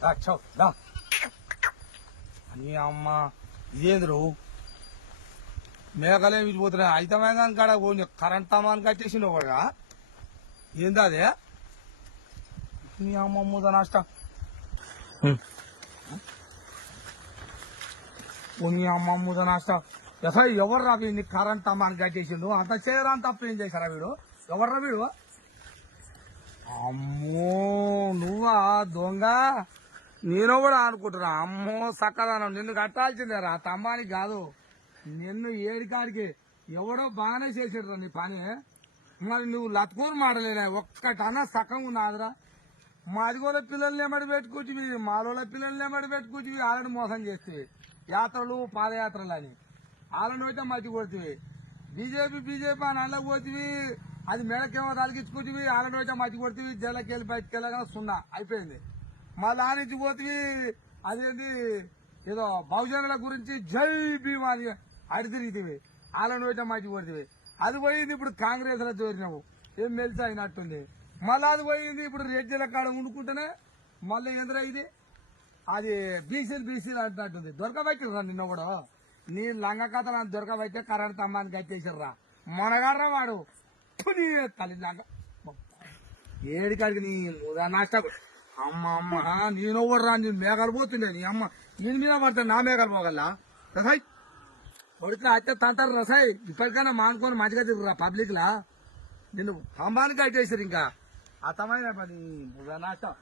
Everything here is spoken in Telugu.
దా అని అమ్మ ఇదేంద్రు మేకలే విడిపోతున్నాయి అయితమైన కాడ కరెంట్ తమాన్ కట్టేసిండు ఒకగా ఏంది అదే నీ అమ్మ మూద నష్ట నీ అమ్మ మూద నష్ట అసలు ఎవరు రా నీ కరెంట్ తమాన్ కట్టేసిండు అంత చేయరా తప్ప ఏం చేశారా వీడు ఎవర్రా వీడు అమ్మో నువ్వా దొంగ నేను కూడా అనుకుంటున్నా అమ్మో సక్కదనం నిన్ను కట్టాల్సిందేరా తమ్మానికి కాదు నిన్ను ఏడికాడికి ఎవడో బాగానే చేసాడురా నీ పని మరి నువ్వు లత్కూరు మాడలేనా ఒక్కటన్నా సకంగా ఉన్నాదిరా మాదిగోళ్ళ పిల్లల్ని ఏమడి పెట్టుకుంటువి మాలోళ్ళ పిల్లల్ని ఏమడి పెట్టుకుంటువి వాళ్ళని మోసం చేస్తే యాత్రలు పాదయాత్రలు అని వాళ్ళని అయితే మతి కొడుతుంది బీజేపీ అని అల్ల పోతివి అది మెడకేమో తలిగించుకుంటువి వాళ్ళని అయితే మతి కొడుతుంది జైలకి వెళ్ళి బయటకు వెళ్ళగానే సున్నా అయిపోయింది మళ్ళీ ఆ నుంచి పోతివి అదేంటి ఏదో బహుజనుల గురించి జై భీమా అని అడి తిరిగితివి వాళ్ళని అయితే మతి కొడుతుంది అది పోయింది ఇప్పుడు కాంగ్రెస్ లో చేరినావు ఏం మెలిసి అయినట్టుంది మళ్ళీ అది పోయింది ఇప్పుడు రెడ్డిల కాడ ఉండుకుంటేనే మళ్ళీ ఏంద్రా ఇది అది బీసీలు అంటున్నట్టుంది దొరకబెట్టిర్రా నిన్న కూడా నీ లంగ కథ నాకు దొరకబెట్టే కరెంట్ తమ్మానికి కట్టేసిర్రా మొనగాడ్రా వాడు నీ తల్లి లంగ ఏడికాడికి నీ నష్ట అమ్మ అమ్మ నేను రా నేను మేఘాలు పోతుండే నీ అమ్మ ఈయన మీద పడతాను నా మేఘాలు పోగల్లా రసాయి పడితే అయితే తంటారు రసాయి ఇప్పటికైనా మానుకొని మంచిగా తిరుగురా పబ్లిక్ లా నిన్ను స్తంభానికి కట్టేసారు ఇంకా అర్థమైన పని నష్టం